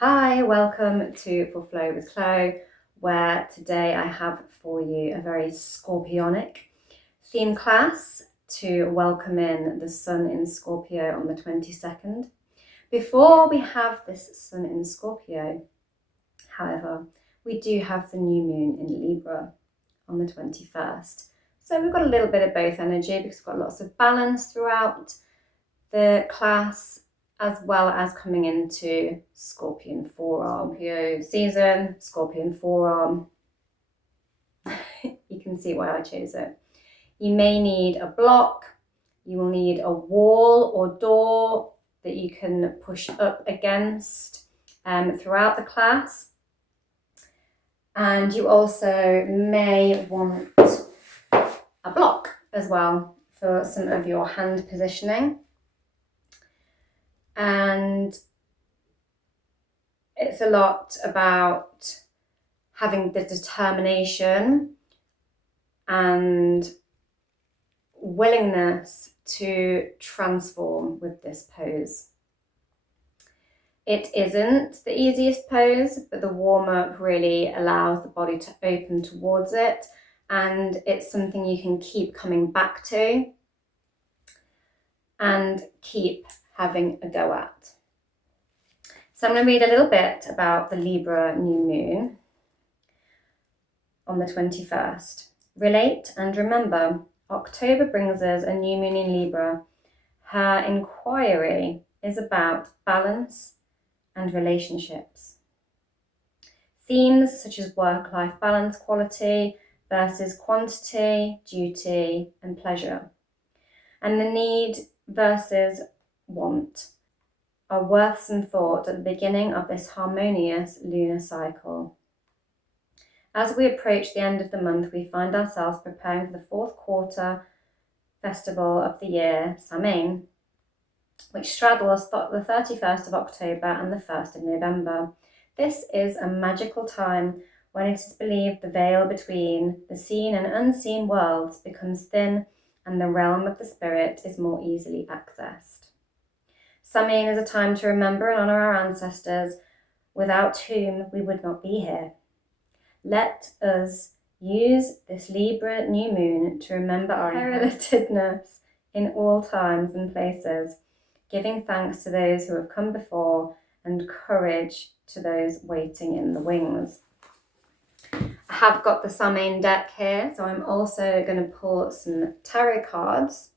Hi, welcome to For Flow with Chloe, where today I have for you a very Scorpionic theme class to welcome in the Sun in Scorpio on the 22nd. Before we have this Sun in Scorpio, however, we do have the new moon in Libra on the 21st. So we've got a little bit of both energy because we've got lots of balance throughout the class, as well as coming into Scorpion forearm. Scorpio season, Scorpion forearm. You can see why I chose it. You may need a block, you will need a wall or door that you can push up against throughout the class. And you also may want a block as well for some of your hand positioning. And it's a lot about having the determination and willingness to transform with this pose. It isn't the easiest pose, but the warm-up really allows the body to open towards it, and it's something you can keep coming back to and keep having a go at. So I'm going to read a little bit about the Libra new moon on the 21st. Relate and remember, October brings us a new moon in Libra. Her inquiry is about balance and relationships. Themes such as work-life balance quality versus quantity, duty and pleasure, and the need versus want are worth some thought at the beginning of this harmonious lunar cycle. As we approach the end of the month, we find ourselves preparing for the fourth quarter festival of the year, Samhain, which straddles the 31st of October and the 1st of November. This is a magical time when it is believed the veil between the seen and unseen worlds becomes thin and the realm of the spirit is more easily accessed. Samhain is a time to remember and honour our ancestors, without whom we would not be here. Let us use this Libra new moon to remember our heritedness in all times and places, giving thanks to those who have come before and courage to those waiting in the wings. I have got the Samhain deck here, so I'm also going to pull some tarot cards,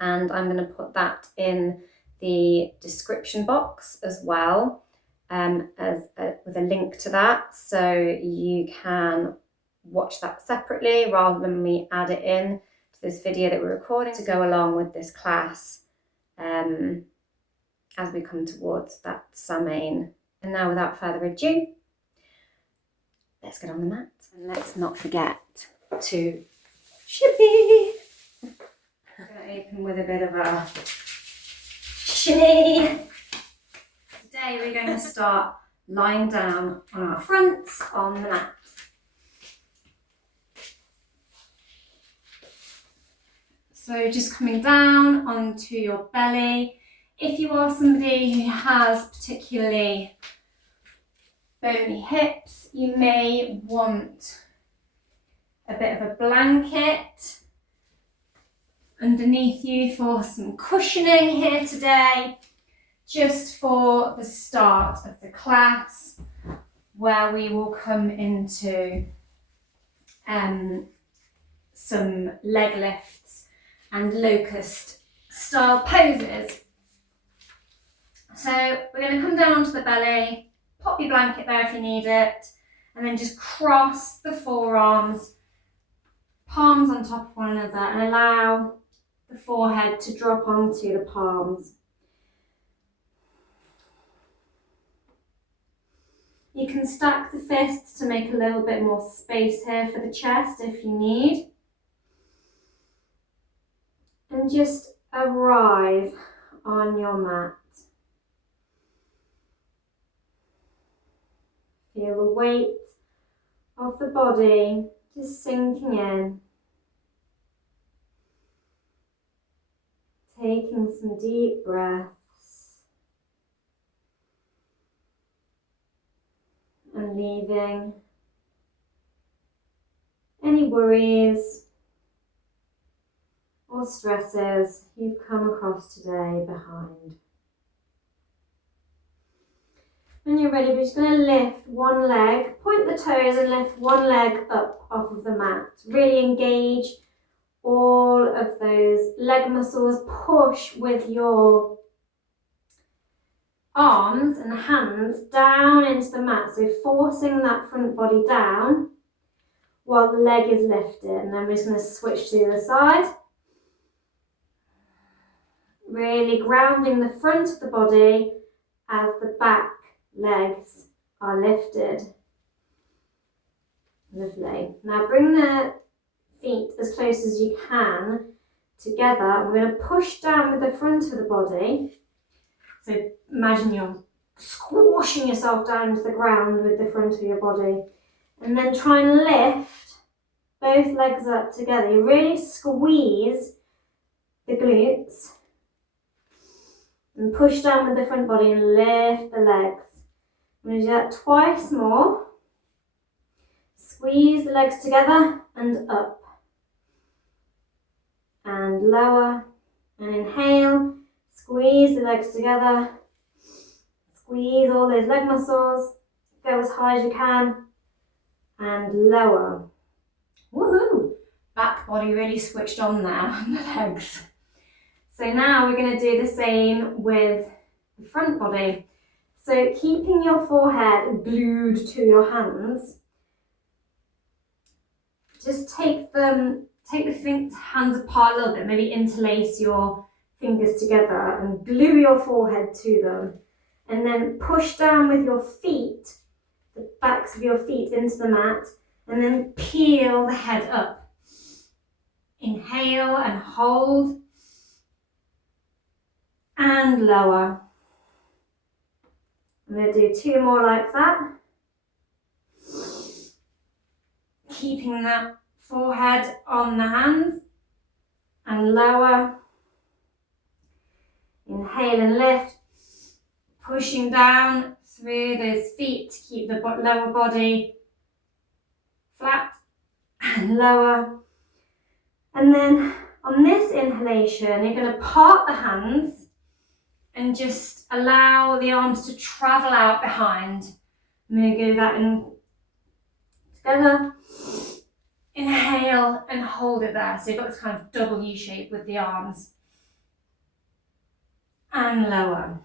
and I'm going to put that in the description box as well, with a link to that, so you can watch that separately rather than me add it in to this video that we're recording to go along with this class as we come towards that Samhain. And now, without further ado, let's get on the mat. And let's not forget to shimmy. I'm going to open with a bit of a shimmy. Today we're going to start lying down on our fronts on the mat. So just coming down onto your belly. If you are somebody who has particularly bony hips, you may want a bit of a blanket underneath you for some cushioning here today, just for the start of the class, where we will come into some leg lifts and locust style poses. So we're going to come down onto the belly, pop your blanket there if you need it, and then just cross the forearms, palms on top of one another, and allow the forehead to drop onto the palms. You can stack the fists to make a little bit more space here for the chest if you need. And just arrive on your mat. Feel the weight of the body just sinking in. Taking some deep breaths. and leaving any worries or stresses you've come across today behind. When you're ready, we're just going to lift one leg, point the toes and lift one leg up off of the mat. Really engage all of those leg muscles. Push with your arms and hands down into the mat, so forcing that front body down while the leg is lifted. And then we're just going to switch to the other side, really grounding the front of the body as the back legs are lifted. Lovely. Now bring the feet as close as you can together. We're going to push down with the front of the body. So imagine you're squashing yourself down to the ground with the front of your body. And then try and lift both legs up together. You really squeeze the glutes and push down with the front body and lift the legs. I'm going to do that twice more. Squeeze the legs together and up. And lower. And inhale. Squeeze the legs together. Squeeze all those leg muscles. Go as high as you can. And lower. Woohoo! Back body really switched on there on the legs. So now we're going to do the same with the front body. So keeping your forehead glued to your hands, just take the hands apart a little bit, maybe interlace your fingers together and glue your forehead to them. And then push down with your feet, the backs of your feet into the mat, and then peel the head up. Inhale and hold. And lower. I'm going to do two more like that. Keeping that forehead on the hands and lower. Inhale and lift. Pushing down through those feet to keep the lower body flat and lower. And then on this inhalation, you're going to part the hands and just allow the arms to travel out behind. I'm going to do that in together. Inhale and hold it there. So you've got this kind of W shape with the arms. And lower.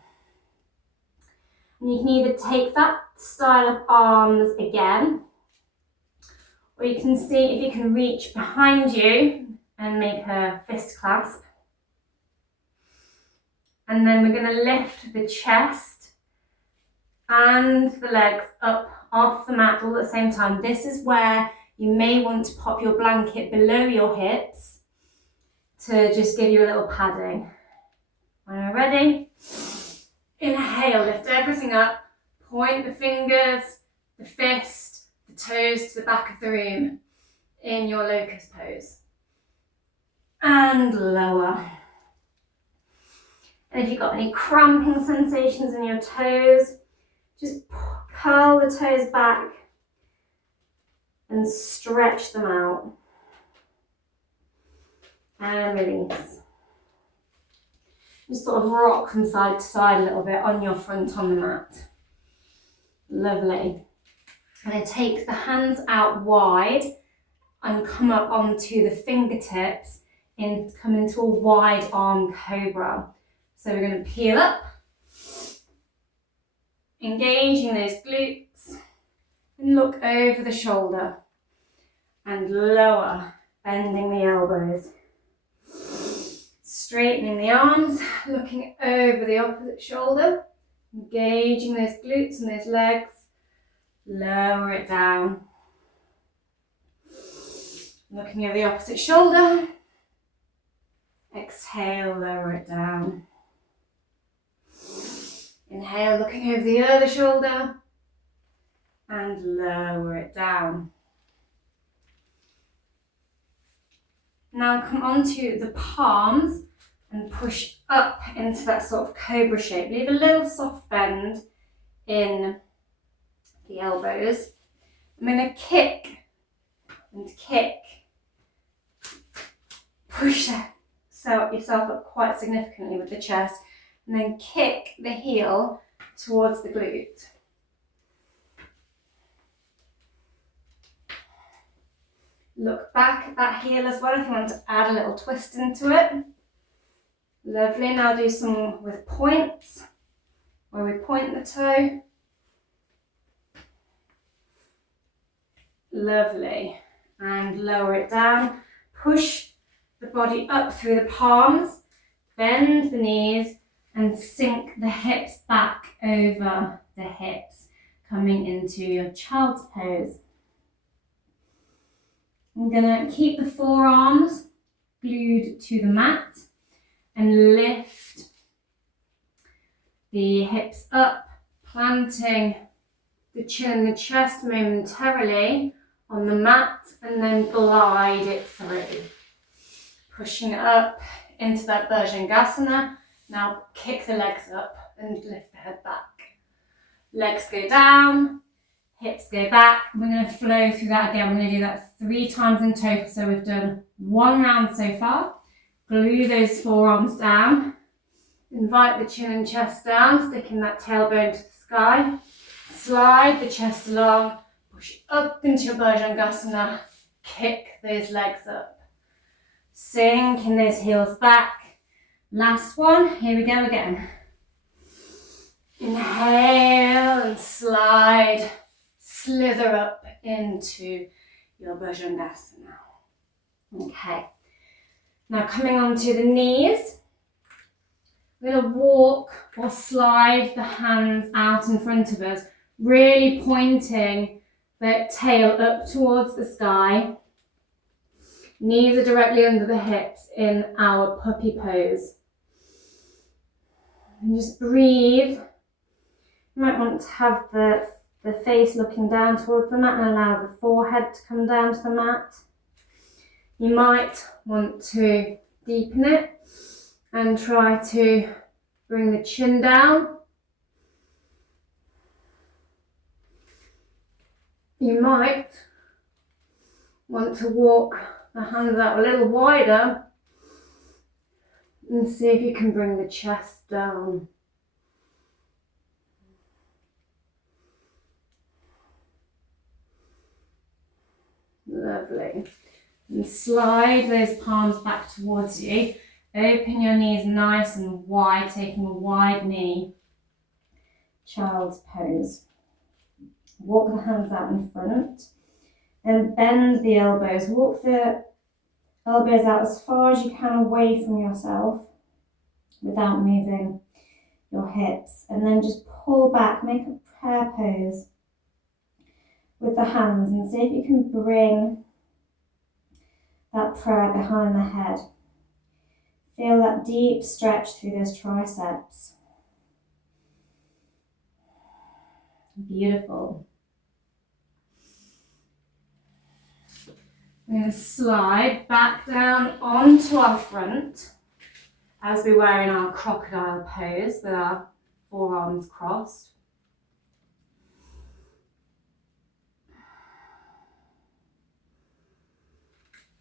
And you can either take that style of arms again, or you can see if you can reach behind you and make a fist clasp. And then we're going to lift the chest and the legs up off the mat all at the same time. This is where you may want to pop your blanket below your hips to just give you a little padding. When you're ready, inhale, lift everything up, point the fingers, the fist, the toes to the back of the room in your locust pose. And lower. And if you've got any cramping sensations in your toes, just curl the toes back and stretch them out. And release. Just sort of rock from side to side a little bit on your front on the mat. Lovely. I'm going to take the hands out wide and come up onto the fingertips and come into a wide arm cobra. So we're going to peel up, engaging those glutes, and look over the shoulder and lower, bending the elbows. Straightening the arms, looking over the opposite shoulder, engaging those glutes and those legs, lower it down. Looking over the opposite shoulder, exhale, lower it down. Inhale, looking over the other shoulder, and lower it down. Now come onto the palms and push up into that sort of cobra shape. Leave a little soft bend in the the elbows. I'm going to kick and kick. Push yourself up quite significantly with the chest, and then kick the heel towards the glute. Look back at that heel as well if you want to add a little twist into it. Lovely. Now do some with points, where we point the toe. Lovely. And lower it down. Push the body up through the palms. Bend the knees and sink the hips back over the hips, coming into your child's pose. I'm going to keep the forearms glued to the mat and lift the hips up, planting the chin and the chest momentarily on the mat, and then glide it through. Pushing it up into that Vrischkicanana. Now kick the legs up and lift the head back. Legs go down, hips go back. We're going to flow through that again. We're going to do that 3 times in total. So we've done 1 round so far. Glue those forearms down. Invite the chin and chest down, sticking that tailbone to the sky. Slide the chest along, push up into your Vrischkicanana. Kick those legs up. Sinking those heels back. Last one, here we go again. Inhale and slide, slither up into your Vrischkicanana. Okay, now coming onto the knees, we're going to walk or slide the hands out in front of us, really pointing the tail up towards the sky. Knees are directly under the hips in our puppy pose. And just breathe. You might want to have the face looking down towards the mat and allow the forehead to come down to the mat. You might want to deepen it and try to bring the chin down. You might want to walk the hands out a little wider and see if you can bring the chest down. Lovely. And slide those palms back towards you. Open your knees nice and wide, taking a wide knee. Child's pose. Walk the hands out in front and bend the elbows. Walk the elbows out as far as you can away from yourself without moving your hips. And then just pull back, make a prayer pose with the hands and see if you can bring that prayer behind the head. Feel that deep stretch through those triceps. Beautiful. We're going to slide back down onto our front as we were in our crocodile pose with our forearms crossed.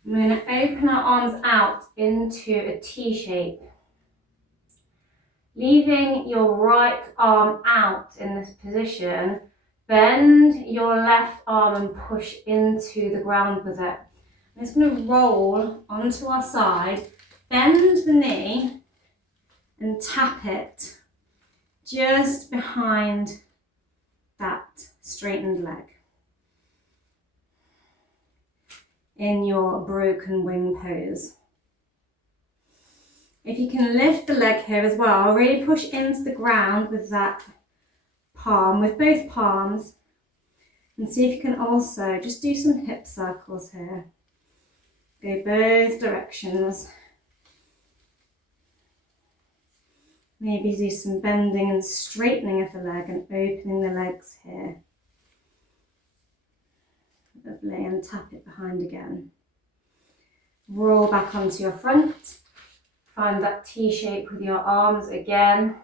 We're going to open our arms out into a T shape, leaving your right arm out in this position. Bend your left arm and push into the ground with it. I'm just going to roll onto our side, bend the knee and tap it just behind that straightened leg in your broken wing pose. If you can lift the leg here as well, really push into the ground with that palm, with both palms, and see if you can also just do some hip circles here. Go both directions. Maybe do some bending and straightening of the leg and opening the legs here. Lovely, and tap it behind again. Roll back onto your front. Find that T shape with your arms again.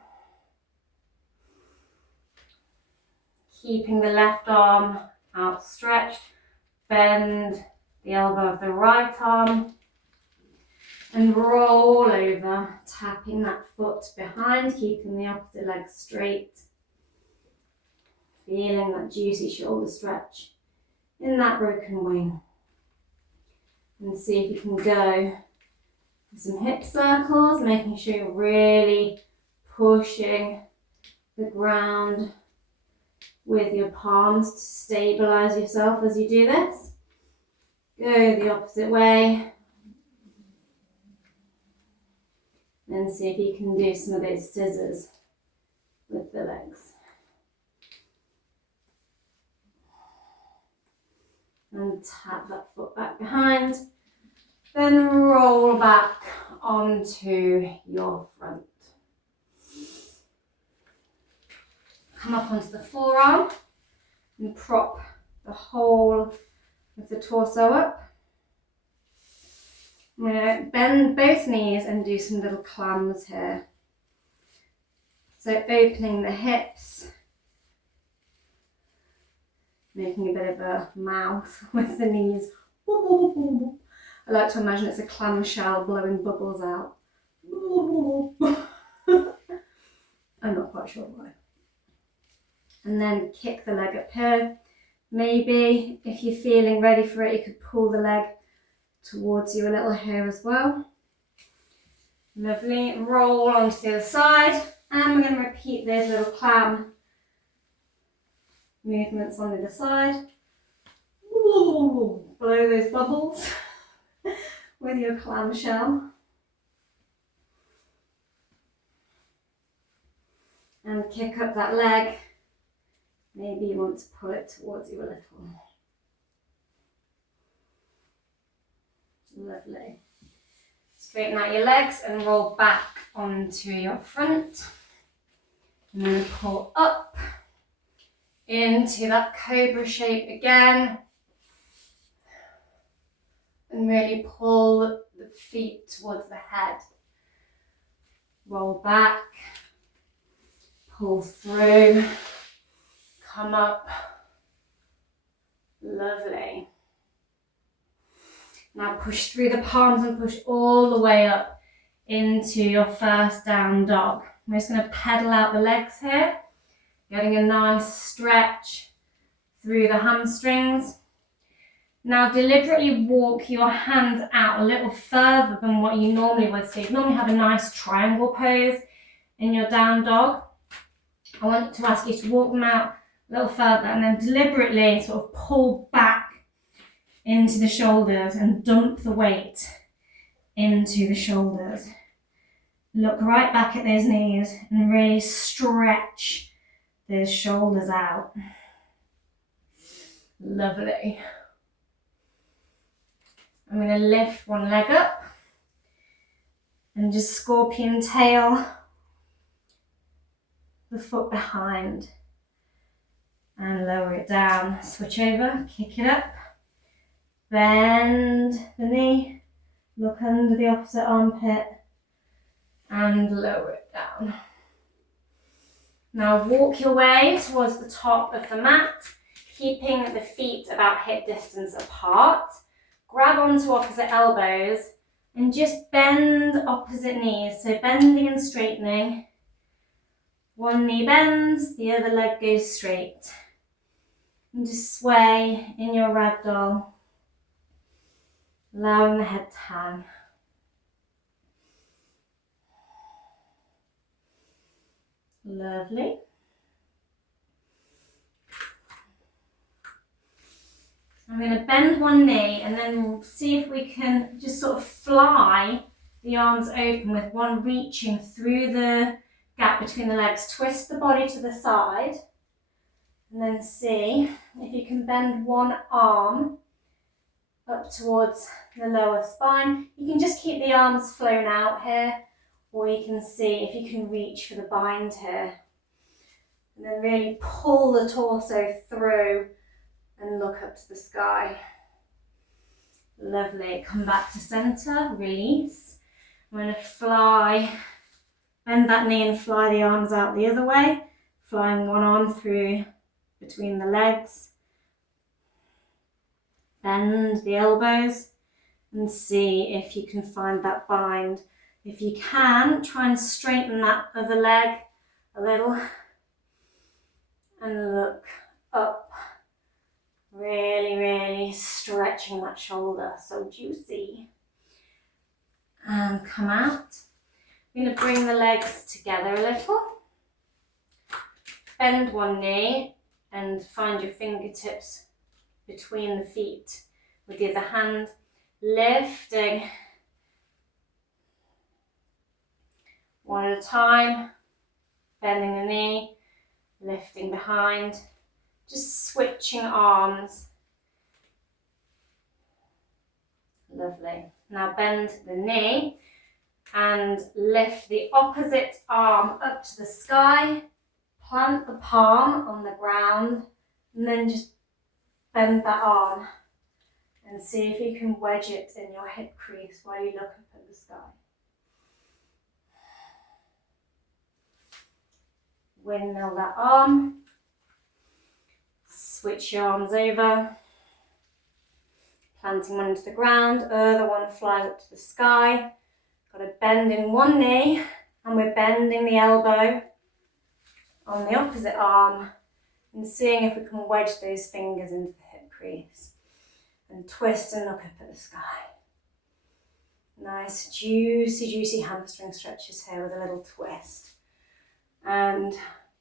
keeping the left arm outstretched. Bend the elbow of the right arm and roll over, tapping that foot behind, keeping the opposite leg straight. Feeling that juicy shoulder stretch in that broken wing. And see if you can go for some hip circles, making sure you're really pushing the ground with your palms to stabilize yourself as you do this. Go the opposite way. And see if you can do some of those scissors with the legs. And tap that foot back behind. Then roll back onto your front. Come up onto the forearm and prop the whole of the torso up. I'm going to bend both knees and do some little clams here. So opening the hips, making a bit of a mouth with the knees. I like to imagine it's a clamshell blowing bubbles out. I'm not quite sure why. And then kick the leg up here. Maybe if you're feeling ready for it, you could pull the leg towards you a little here as well. Lovely. Roll onto the other side. And we're going to repeat those little clam movements on the other side. Blow those bubbles with your clamshell. And kick up that leg. Maybe you want to pull it towards you a little. Lovely. Straighten out your legs and roll back onto your front. And then pull up into that cobra shape again. And really pull the feet towards the head. Roll back. Pull through. Come up. Lovely. Now push through the palms and push all the way up into your first down dog. I'm just going to pedal out the legs here, getting a nice stretch through the hamstrings. Now deliberately walk your hands out a little further than what you normally would. So you normally have a nice triangle pose in your down dog. I want to ask you to walk them out a little further and then deliberately sort of pull back into the shoulders and dump the weight into the shoulders. Look right back at those knees and really stretch those shoulders out. Lovely. I'm going to lift one leg up and just scorpion tail the foot behind and lower it down. Switch over, kick it up, bend the knee, look under the opposite armpit and lower it down. Now walk your way towards the top of the mat, keeping the feet about hip distance apart. Grab onto opposite elbows and just bend opposite knees. So bending and straightening. One knee bends, the other leg goes straight. And just sway in your ragdoll, allowing the head to hang. Lovely. I'm going to bend one knee and then we'll see if we can just sort of fly the arms open with one reaching through the gap between the legs. Twist the body to the side and then see if you can bend one arm up towards the lower spine. You can just keep the arms flown out here, or you can see if you can reach for the bind here. And then really pull the torso through and look up to the sky. Lovely. Come back to center, release. I'm going to fly, bend that knee and fly the arms out the other way, flying one arm through between the legs. Bend the elbows and see if you can find that bind. If you can, try and straighten that other leg a little and look up. Really, really stretching that shoulder, so juicy. And come out. I'm going to bring the legs together a little. Bend one knee and find your fingertips between the feet with the other hand. Lifting one at a time. Bending the knee, lifting behind. Just switching arms. Lovely. Now bend the knee and lift the opposite arm up to the sky. Plant the palm on the ground and then just bend that arm and see if you can wedge it in your hip crease while you look up at the sky. Windmill that arm. Switch your arms over. Planting one to the ground, other one flies up to the sky. Got a bend in one knee and we're bending the elbow on the opposite arm and seeing if we can wedge those fingers into the hip crease and twist and look up at the sky. Nice juicy, juicy hamstring stretches here with a little twist. And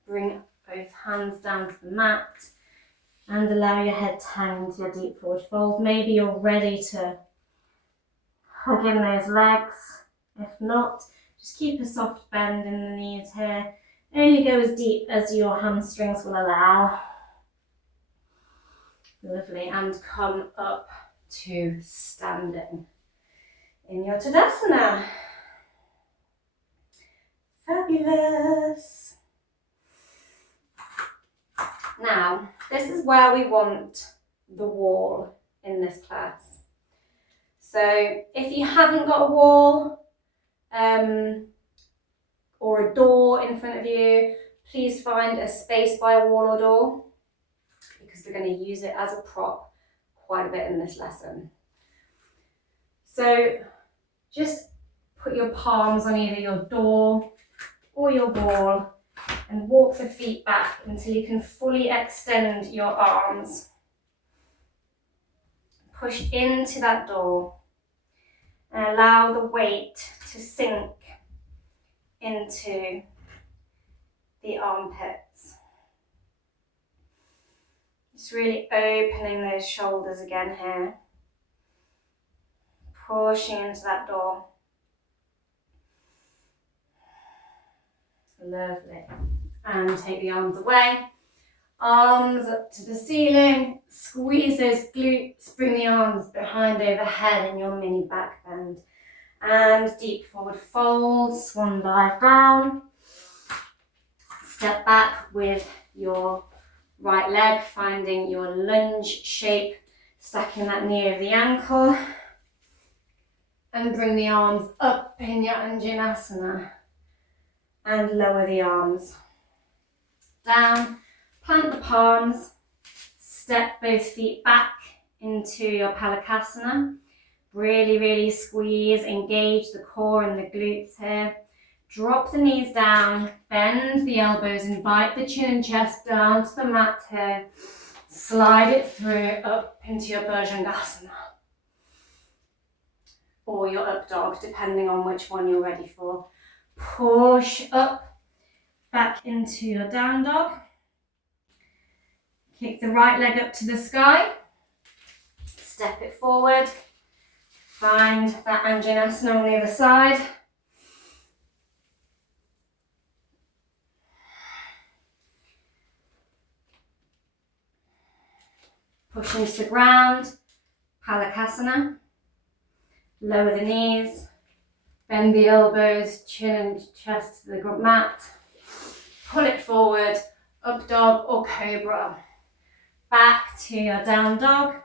bring both hands down to the mat and allow your head to hang into your deep forward fold. Maybe you're ready to hug in those legs. If not, just keep a soft bend in the knees here. Only go as deep as your hamstrings will allow. Lovely, and come up to standing in your Tadasana. Fabulous. Now, this is where we want the wall in this class. So if you haven't got a wall or a door in front of you, please find a space by a wall or door because we're going to use it as a prop quite a bit in this lesson. So just put your palms on either your door or your wall and walk the feet back until you can fully extend your arms. Push into that door and allow the weight to sink into the armpits. Just really opening those shoulders again here. Pushing into that door. Lovely. And take the arms away. Arms up to the ceiling. Squeeze those glutes. Bring the arms behind overhead in your mini back bend. And deep forward fold. Swan dive down. Step back with your right leg, finding your lunge shape. Stacking that knee over the ankle. And bring the arms up in your Anjanasana. And lower the arms down, plant the palms, step both feet back into your Palakasana. Really, really squeeze, engage the core and the glutes here. Drop the knees down, bend the elbows, invite the chin and chest down to the mat here. Slide it through up into your Bhujangasana or your up dog, depending on which one you're ready for. Push up, back into your down dog. Kick the right leg up to the sky. Step it forward. Find that Anjanasana on the other side. Push into the ground. Palakasana. Lower the knees. Bend the elbows, chin and chest to the mat. Pull it forward, up dog or cobra. Back to your down dog.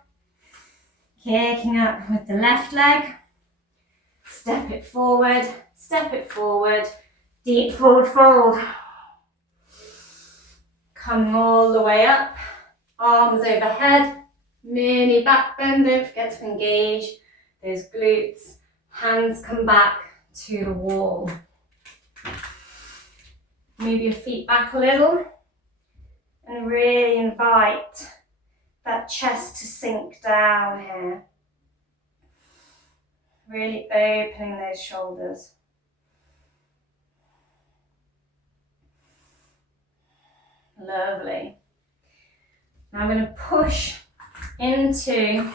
Kicking up with the left leg. Step it forward, deep forward fold. Coming all the way up, arms overhead, mini back bend, don't forget to engage those glutes. Hands come back to the wall. Move your feet back a little and really invite that chest to sink down here. Really opening those shoulders. Lovely. Now I'm going to push into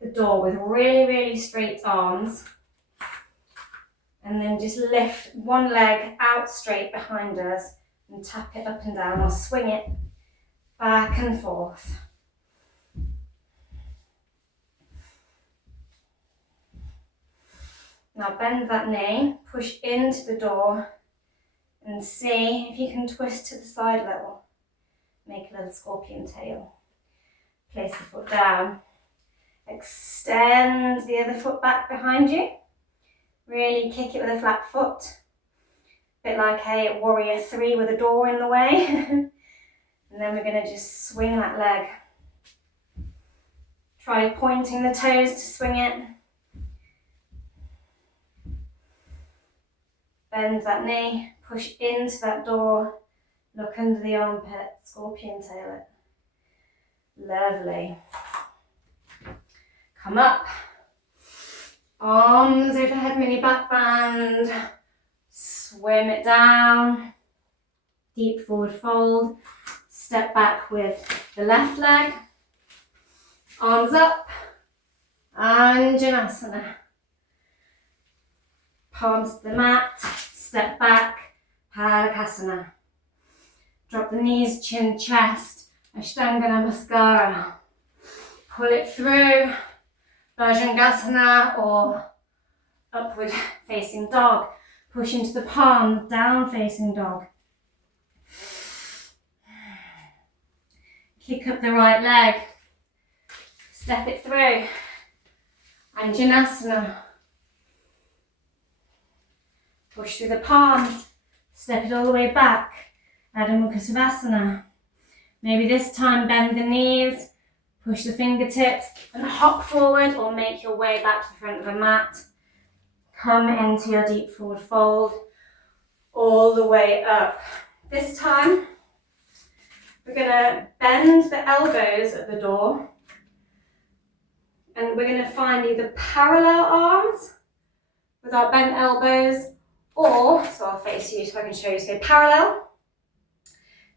the door with really, really straight arms. And then just lift one leg out straight behind us and tap it up and down, or swing it back and forth. Now bend that knee, push into the door and see if you can twist to the side a little. Make a little scorpion tail. Place the foot down. Extend the other foot back behind you. Really kick it with a flat foot. A bit like a warrior 3 with a door in the way. And then we're going to just swing that leg. Try pointing the toes to swing it. Bend that knee, push into that door, look under the armpit, scorpion tail it. Lovely. Come up. Arms overhead, mini back bend. Swim it down. Deep forward fold. Step back with the left leg. Arms up. Anjanasana. Palms to the mat. Step back. Palakasana. Drop the knees, chin, chest. Ashtanga Namaskara. Pull it through. Bhujangasana or upward facing dog. Push into the palm, down facing dog. Kick up the right leg. Step it through. Anjanasana. Push through the palms. Step it all the way back. Adho Mukha Shavasana. Maybe this time bend the knees. Push the fingertips and hop forward, or make your way back to the front of the mat. Come into your deep forward fold all the way up. This time we're going to bend the elbows at the door, and we're going to find either parallel arms with our bent elbows, or, so I'll face you so I can show you, so parallel,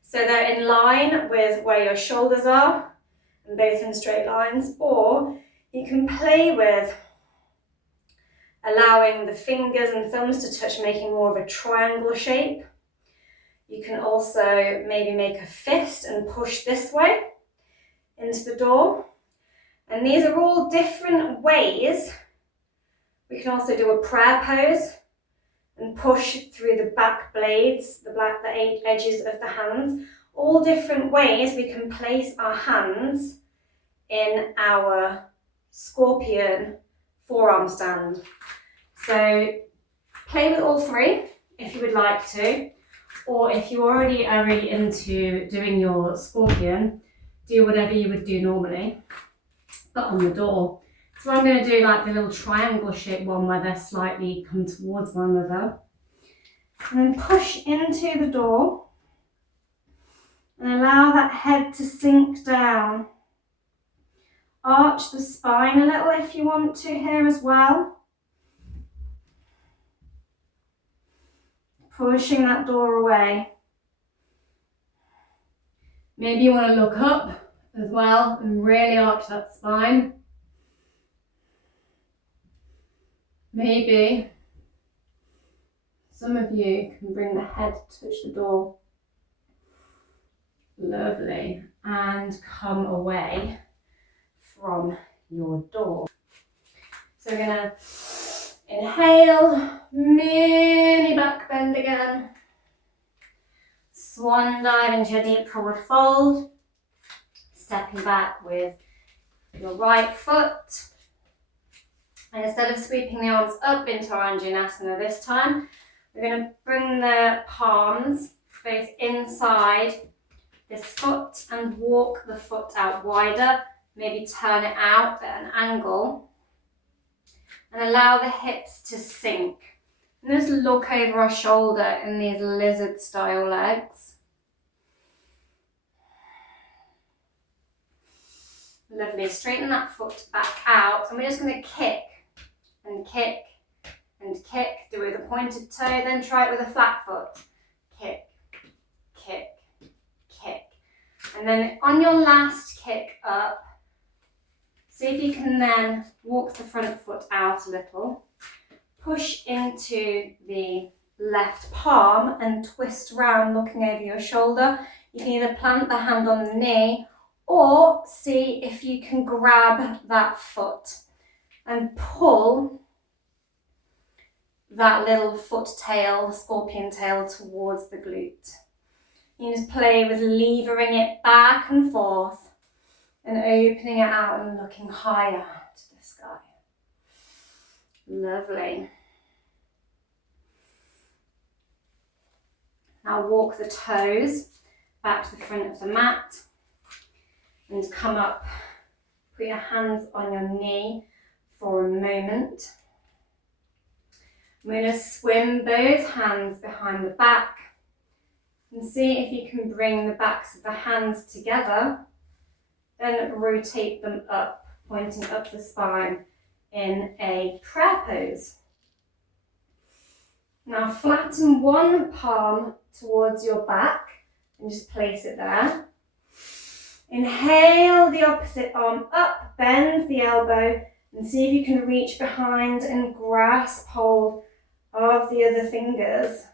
so they're in line with where your shoulders are, and both in straight lines, or you can play with allowing the fingers and thumbs to touch, making more of a triangle shape. You can also maybe make a fist and push this way into the door. And these are all different ways. We can also do a prayer pose and push through the back blades, the edges of the hands. All different ways we can place our hands in our scorpion forearm stand. So play with all three if you would like to, or if you already are really into doing your scorpion, do whatever you would do normally, but on the door. So I'm going to do like the little triangle shape one where they slightly come towards one another. And then push into the door. And allow that head to sink down. Arch the spine a little if you want to here as well. Pushing that door away. Maybe you want to look up as well and really arch that spine. Maybe some of you can bring the head to touch the door. Lovely. And come away from your door. So we're going to inhale, mini back bend again. Swan dive into your deep forward fold. Stepping back with your right foot. And instead of sweeping the arms up into our Anjanasana this time, we're going to bring the palms both inside this foot and walk the foot out wider. Maybe turn it out at an angle and allow the hips to sink. And just look over our shoulder in these lizard style legs. Lovely. Straighten that foot back out, and we're just going to kick and kick and kick. Do it with a pointed toe, then try it with a flat foot. Kick, kick, kick. And then on your last kick up, see if you can then walk the front foot out a little. Push into the left palm and twist round looking over your shoulder. You can either plant the hand on the knee or see if you can grab that foot and pull that little foot tail, scorpion tail, towards the glute. You just play with levering it back and forth and opening it out and looking higher to the sky. Lovely. Now walk the toes back to the front of the mat and come up. Put your hands on your knee for a moment. We're going to swim both hands behind the back and see if you can bring the backs of the hands together. Then rotate them up, pointing up the spine in a prayer pose. Now flatten one palm towards your back and just place it there. Inhale the opposite arm up, bend the elbow and see if you can reach behind and grasp hold of the other fingers,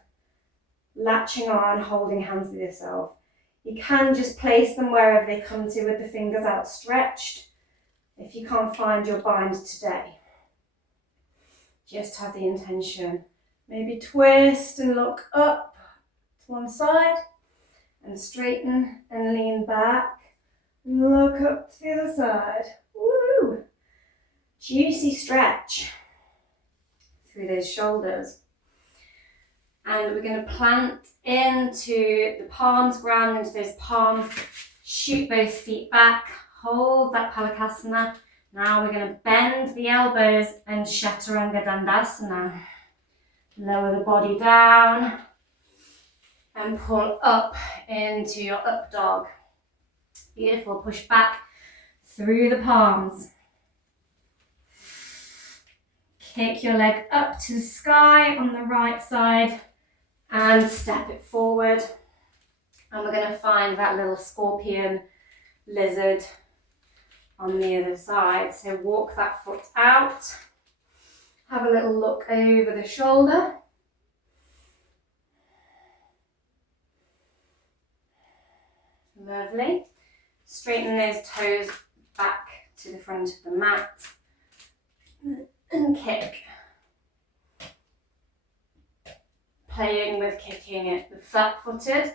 latching on, holding hands with yourself. You can just place them wherever they come to with the fingers outstretched if you can't find your bind today. Just have the intention. Maybe twist and look up to one side and straighten and lean back. Look up to the other side. Woo! Juicy stretch through those shoulders. And we're going to plant into the palms, ground into those palms. Shoot both feet back. Hold that Palakasana. Now we're going to bend the elbows and Chaturanga Dandasana. Lower the body down and pull up into your up dog. Beautiful. Push back through the palms. Kick your leg up to the sky on the right side and step it forward. And we're going to find that little scorpion lizard on the other side. So walk that foot out. Have a little look over the shoulder. Lovely. Straighten those toes back to the front of the mat and kick. Playing with kicking it with flat-footed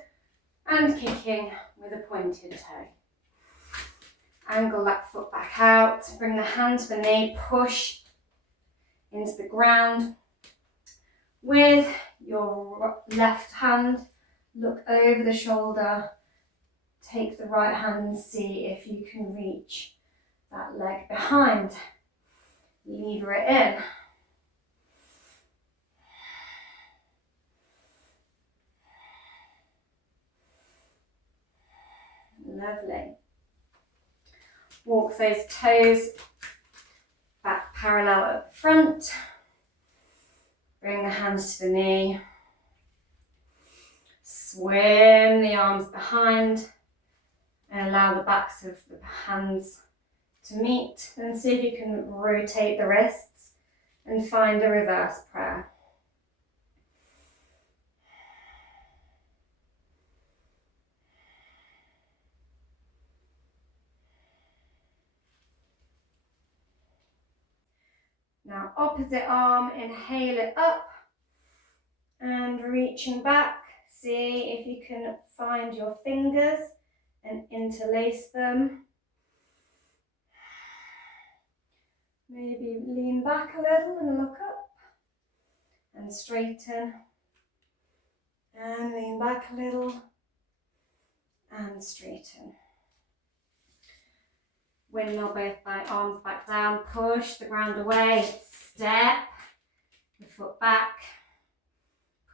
and kicking with a pointed toe. Angle that foot back out, bring the hand to the knee, push into the ground. With your left hand, look over the shoulder, take the right hand and see if you can reach that leg behind. Lever it in. Lovely. Walk those toes back parallel at the front. Bring the hands to the knee. Swim the arms behind and allow the backs of the hands to meet. And see if you can rotate the wrists and find a reverse prayer. Now opposite arm, inhale it up and reaching back. See if you can find your fingers and interlace them. Maybe lean back a little and look up and straighten and lean back a little and straighten. Windmill both by arms back down, push the ground away, step the foot back,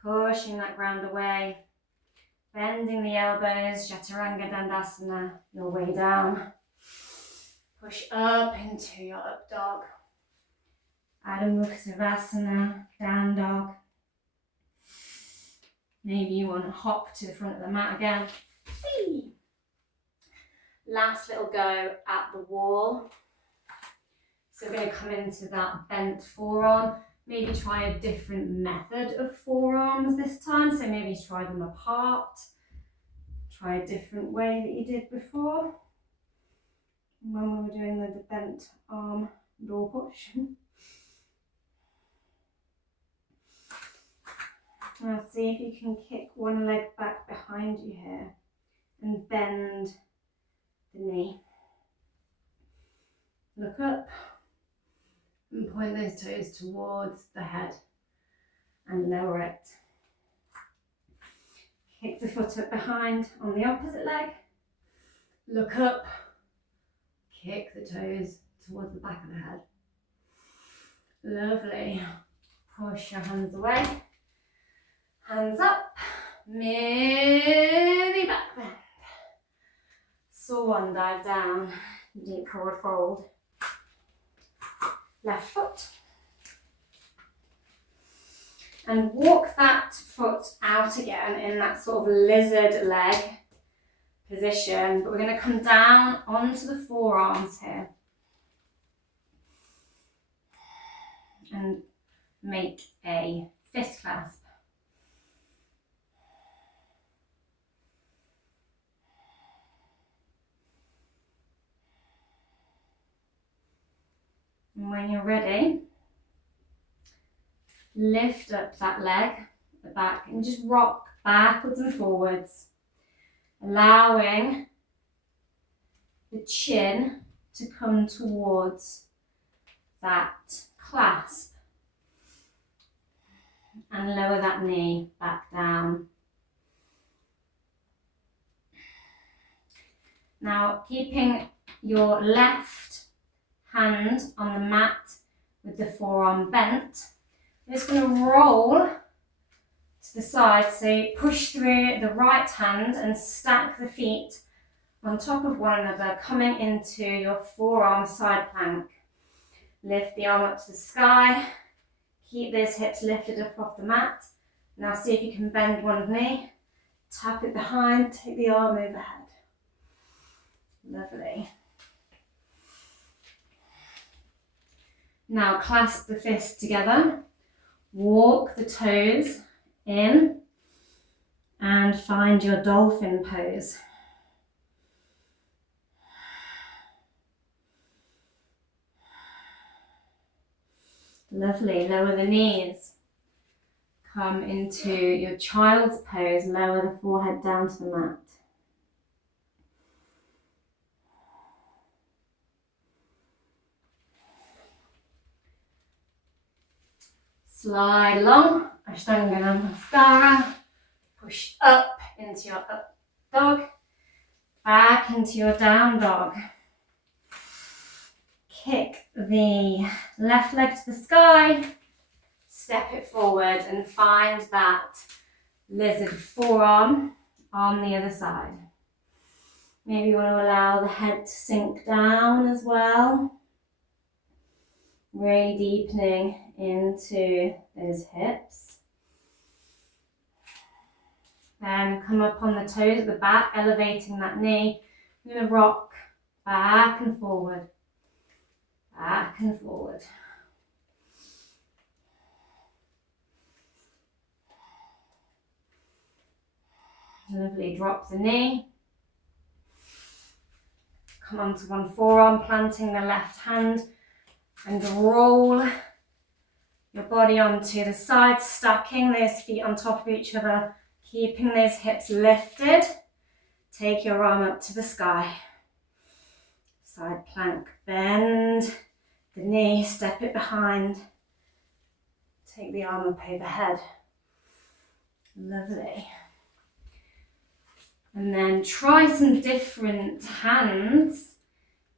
pushing that ground away, bending the elbows, Chaturanga Dandasana, your way down. Push up into your up dog. Adho Mukha Shavasana, down dog. Maybe you want to hop to the front of the mat again. Whee! Last little go at the wall. So we're going to come into that bent forearm. Maybe try a different method of forearms this time. So maybe try them apart. Try a different way that you did before when we were doing the bent arm door push. Now see if you can kick one leg back behind you here and bend the knee. Look up and point those toes towards the head and lower it. Kick the foot up behind on the opposite leg. Look up, kick the toes towards the back of the head. Lovely. Push your hands away. Hands up, mini back bend. Swan dive down, deep forward fold. Left foot. And walk that foot out again in that sort of lizard leg position. But we're going to come down onto the forearms here. And make a fist clasp. And when you're ready, lift up that leg, the back, and just rock backwards and forwards, allowing the chin to come towards that clasp. And lower that knee back down. Now, keeping your left hand on the mat with the forearm bent, I'm just going to roll to the side. So you push through the right hand and stack the feet on top of one another, coming into your forearm side plank. Lift the arm up to the sky. Keep those hips lifted up off the mat. Now see if you can bend one knee. Tap it behind, take the arm overhead. Lovely. Now clasp the fists together. Walk the toes in and find your dolphin pose. Lovely. Lower the knees. Come into your child's pose. Lower the forehead down to the mat. Slide along, Ashtanga Namaskara. Push up into your up dog. Back into your down dog. Kick the left leg to the sky. Step it forward and find that lizard forearm on the other side. Maybe you want to allow the head to sink down as well. Really deepening into those hips. Then come up on the toes at the back, elevating that knee. You're going to rock back and forward. Back and forward. Lovely. Drop the knee. Come onto one forearm, planting the left hand, and roll your body onto the side, stacking those feet on top of each other, keeping those hips lifted. Take your arm up to the sky. Side plank, bend the knee, step it behind. Take the arm up overhead. Lovely. And then try some different hands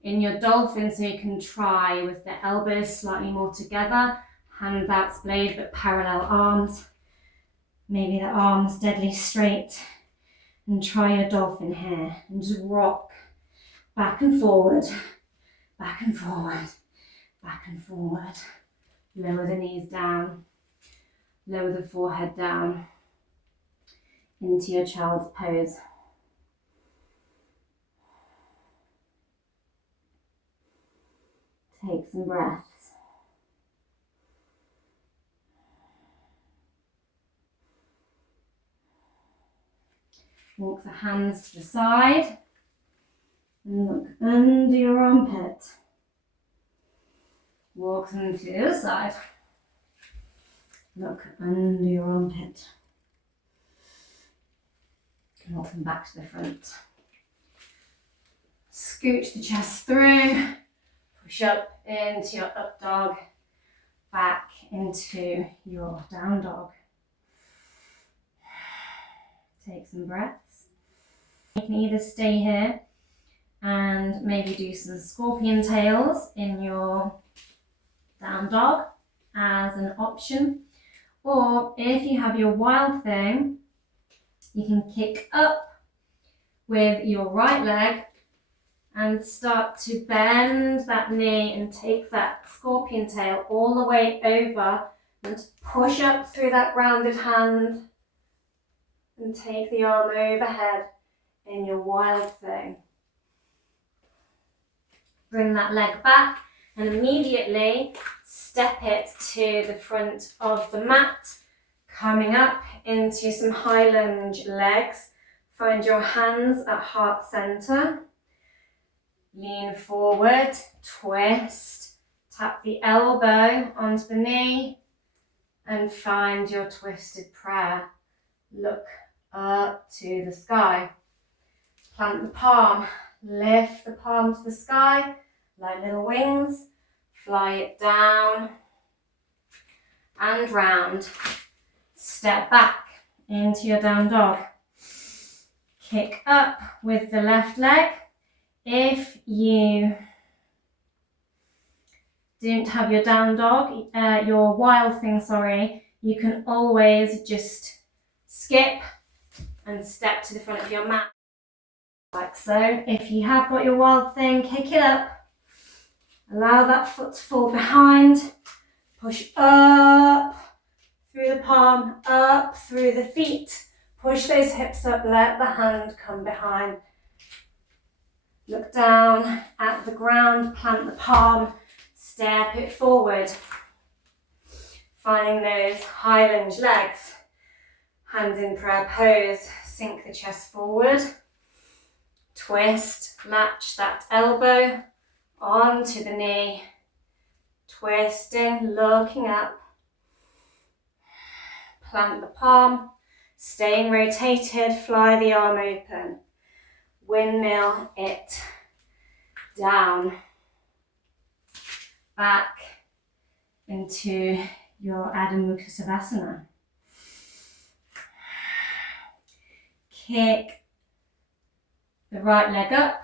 in your dolphin, so you can try with the elbows slightly more together, hands out splayed but parallel arms, maybe the arms deadly straight, and try your dolphin here and just rock back and forward, back and forward, back and forward. Lower the knees down, lower the forehead down into your child's pose. Take some breaths. Walk the hands to the side and look under your armpit. Walk them to the other side. Look under your armpit. Walk them back to the front. Scooch the chest through. Push up into your up dog. Back into your down dog. Take some breaths. You can either stay here and maybe do some scorpion tails in your down dog as an option, or if you have your wild thing, you can kick up with your right leg and start to bend that knee and take that scorpion tail all the way over and push up through that grounded hand and take the arm overhead in your wild thing. Bring that leg back and immediately step it to the front of the mat, coming up into some high lunge legs. Find your hands at heart center. Lean forward, twist, tap the elbow onto the knee and find your twisted prayer. Look up to the sky. Plant the palm, lift the palm to the sky like little wings. Fly it down and round. Step back into your down dog. Kick up with the left leg. If you don't have your down dog, your wild thing, you can always just skip and step to the front of your mat, like so. If you have got your wild thing, kick it up. Allow that foot to fall behind. Push up through the palm, up through the feet. Push those hips up, let the hand come behind. Look down at the ground, plant the palm, step it forward. Finding those high lunge legs. Hands in prayer pose, sink the chest forward. Twist, latch that elbow onto the knee. Twisting, looking up. Plant the palm, staying rotated, fly the arm open. Windmill it down. Back into your Adho Mukha Shavasana. Kick the right leg up,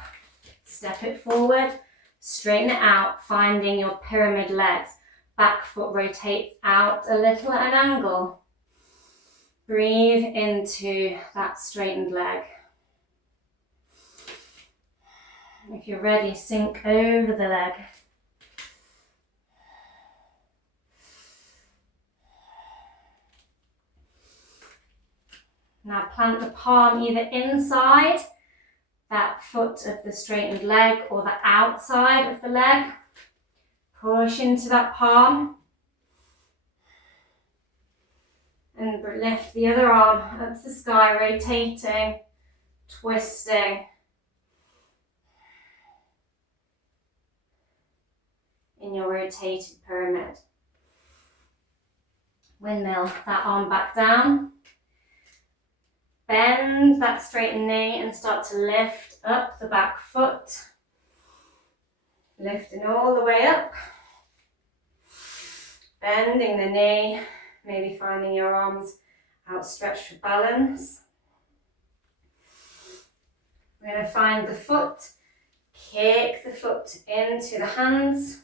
step it forward, straighten it out, finding your pyramid legs. Back foot rotates out a little at an angle. Breathe into that straightened leg. If you're ready, sink over the leg. Now plant the palm either inside that foot of the straightened leg or the outside of the leg. Push into that palm. And lift the other arm up to the sky, rotating, twisting. In your rotated pyramid. Windmill that arm back down. Bend that straightened knee and start to lift up the back foot. Lifting all the way up. Bending the knee, maybe finding your arms outstretched for balance. We're going to find the foot, kick the foot into the hands,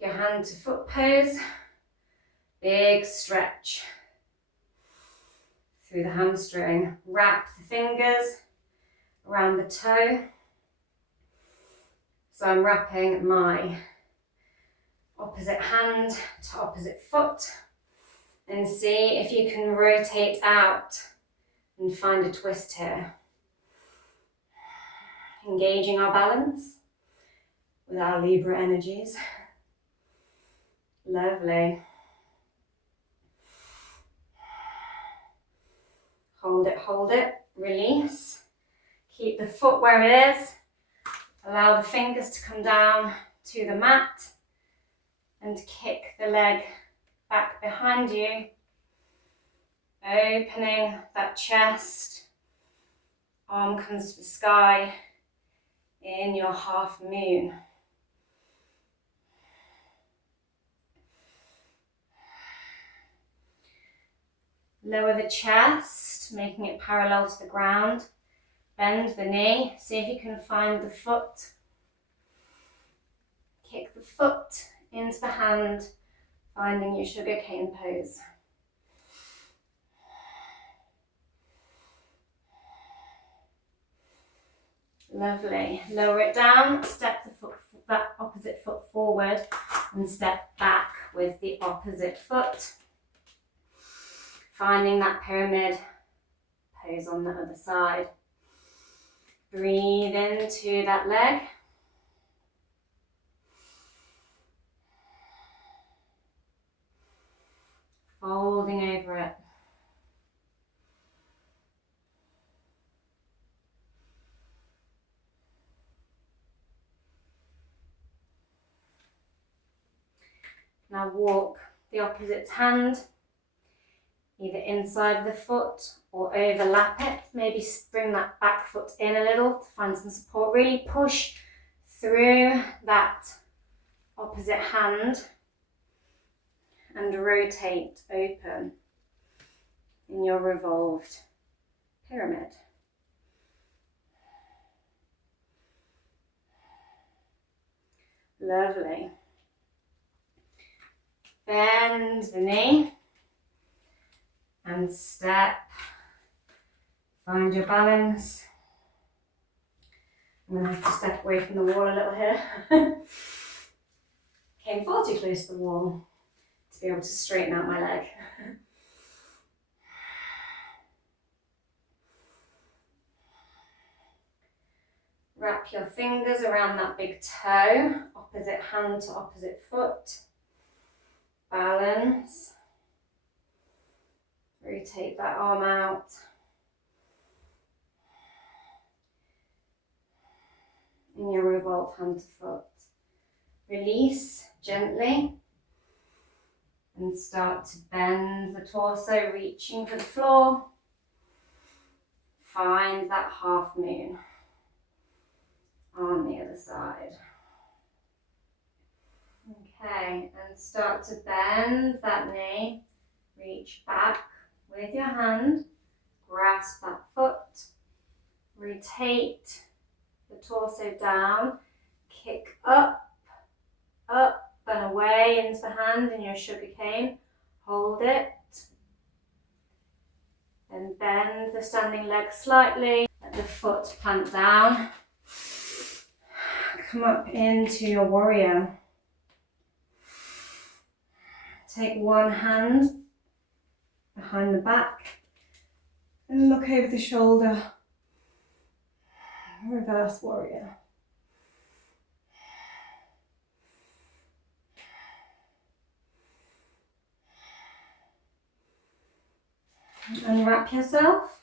your hand to foot pose, big stretch through the hamstring, wrap the fingers around the toe. So I'm wrapping my opposite hand to opposite foot, and see if you can rotate out and find a twist here. Engaging our balance with our Libra energies. Lovely. Hold it, release. Keep the foot where it is. Allow the fingers to come down to the mat and kick the leg back behind you, opening that chest. Arm comes to the sky in your half moon. Lower the chest, making it parallel to the ground. Bend the knee, see if you can find the foot. Kick the foot into the hand, finding your sugar cane pose. Lovely. Lower it down, step the foot, that opposite foot forward, and step back with the opposite foot. Finding that pyramid pose on the other side. Breathe into that leg. Folding over it. Now walk the opposite hand either inside the foot or overlap it. Maybe bring that back foot in a little to find some support. Really push through that opposite hand and rotate open in your revolved pyramid. Lovely. Bend the knee and step. Find your balance. I'm going to have to step away from the wall a little here. Came far too close to the wall to be able to straighten out my leg. Wrap your fingers around that big toe, opposite hand to opposite foot. Balance. Rotate that arm out. In your revolved hand to foot. Release gently and start to bend the torso, reaching for the floor. Find that half moon on the other side. Okay, and start to bend that knee, reach back with your hand, grasp that foot, rotate the torso down, kick up, up and away into the hand in your sugar cane, hold it, then bend the standing leg slightly, let the foot plant down, come up into your warrior. Take one hand behind the back and look over the shoulder. Reverse warrior. Unwrap yourself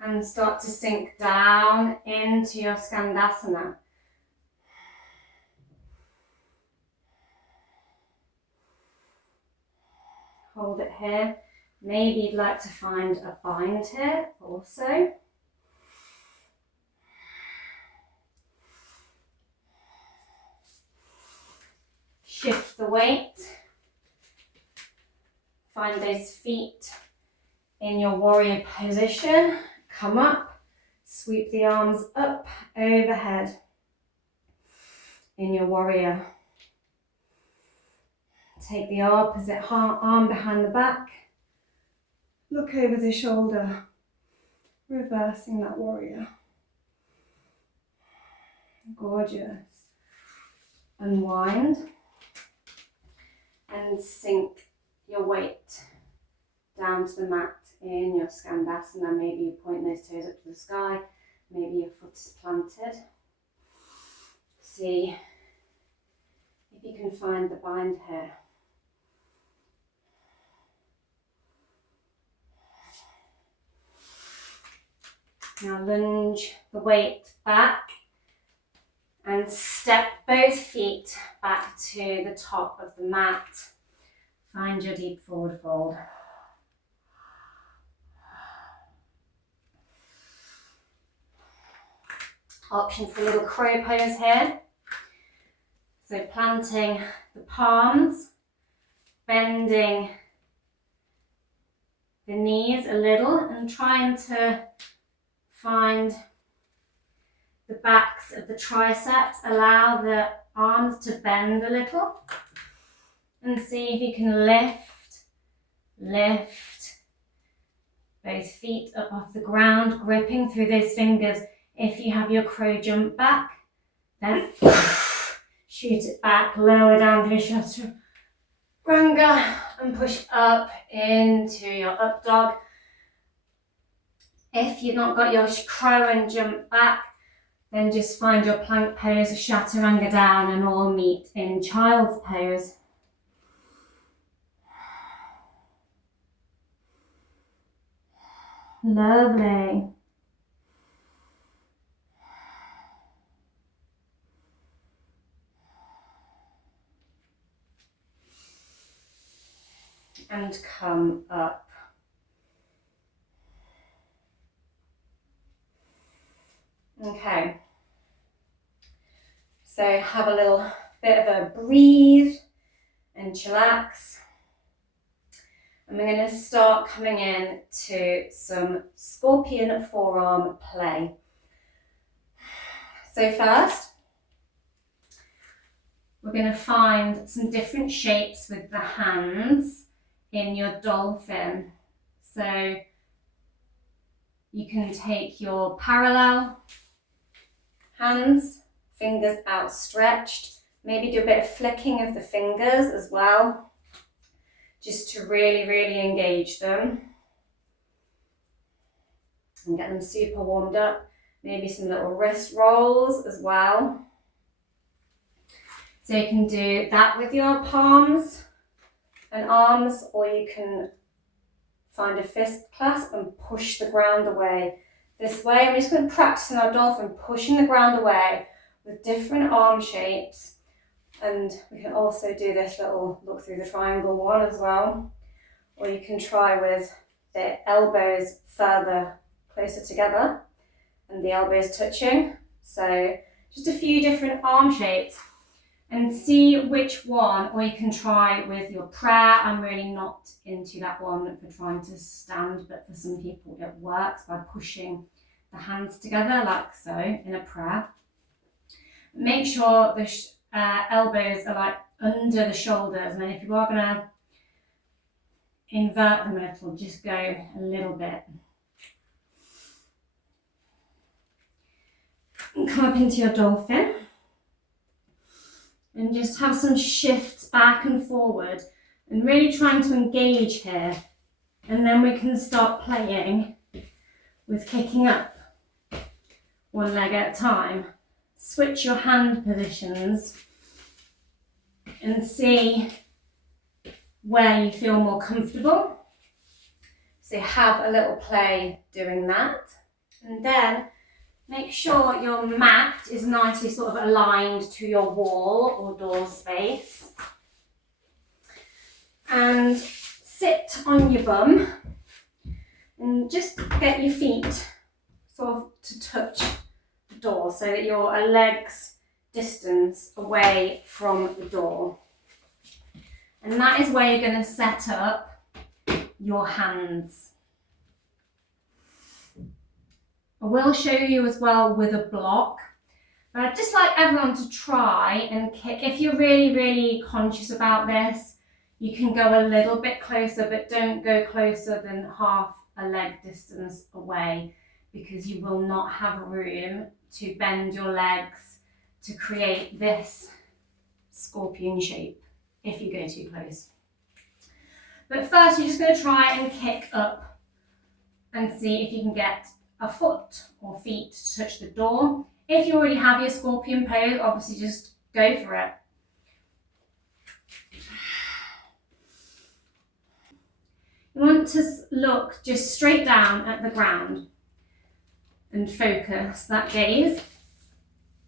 and start to sink down into your Skandasana. Hold it here. Maybe you'd like to find a bind here also. Shift the weight. Find those feet In your warrior position, come up, sweep the arms up overhead. In your warrior, take the opposite arm behind the back, look over the shoulder, reversing that warrior. Gorgeous. Unwind and sink your weight down to the mat in your Skandasana. Maybe you point those toes up to the sky, maybe your foot is planted. See if you can find the bind here. Now lunge the weight back and step both feet back to the top of the mat. Find your deep forward fold. Option for a little crow pose here. So planting the palms, bending the knees a little and trying to find the backs of the triceps. Allow the arms to bend a little and see if you can lift both feet up off the ground, gripping through those fingers. If you have your crow jump back, then shoot it back, lower down through chaturanga and push up into your up dog. If you've not got your crow and jump back, then just find your plank pose, chaturanga down, and all meet in child's pose. Lovely. And come up. Okay. So have a little bit of a breathe and chillax. And we're going to start coming in to some scorpion forearm play. So first, we're going to find some different shapes with the hands in your dolphin. So you can take your parallel hands, fingers outstretched, maybe do a bit of flicking of the fingers as well, just to really engage them and get them super warmed up. Maybe some little wrist rolls as well. So you can do that with your palms and arms, or you can find a fist clasp and push the ground away. This way, I'm just going to practice in our dolphin, pushing the ground away with different arm shapes. And we can also do this little look through the triangle one as well. Or you can try with the elbows further closer together and the elbows touching. So just a few different arm shapes and see which one, or you can try with your prayer. I'm really not into that one for trying to stand, but for some people it works by pushing the hands together like so in a prayer. Make sure the elbows are like under the shoulders, and then if you are going to invert them a little, just go a little bit. And come up into your dolphin and just have some shifts back and forward and really trying to engage here. And then we can start playing with kicking up one leg at a time. Switch your hand positions and see where you feel more comfortable. So have a little play doing that. And then make sure your mat is nicely sort of aligned to your wall or door space. And sit on your bum and just get your feet sort of to touch the door so that you're a leg's distance away from the door. And that is where you're going to set up your hands. I will show you as well with a block, but I'd just like everyone to try and kick. If you're really, really conscious about this, you can go a little bit closer, but don't go closer than half a leg distance away, because you will not have room to bend your legs to create this scorpion shape if you go too close. But first, you're just going to try and kick up and see if you can get a foot or feet to touch the door. If you already have your scorpion pose, obviously just go for it. You want to look just straight down at the ground and focus that gaze,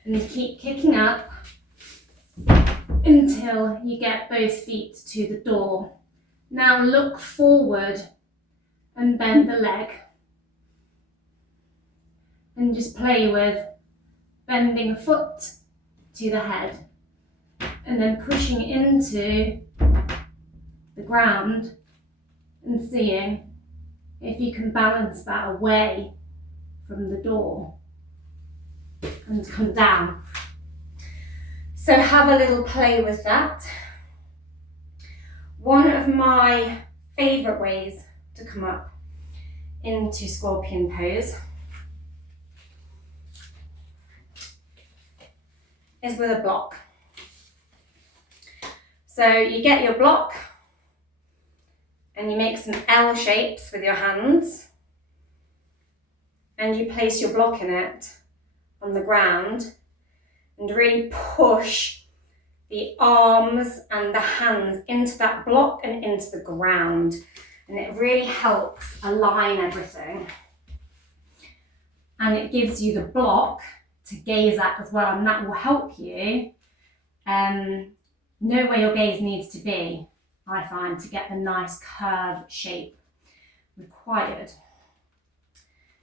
and keep kicking up until you get both feet to the door. Now look forward and bend the leg, and just play with bending a foot to the head and then pushing into the ground and seeing if you can balance that away from the door and come down. So have a little play with that. One of my favourite ways to come up into scorpion pose is with a block. So you get your block and you make some L shapes with your hands, and you place your block in it on the ground and really push the arms and the hands into that block and into the ground, and it really helps align everything, and it gives you the block to gaze at as well, and that will help you know where your gaze needs to be, I find, to get the nice curved shape required.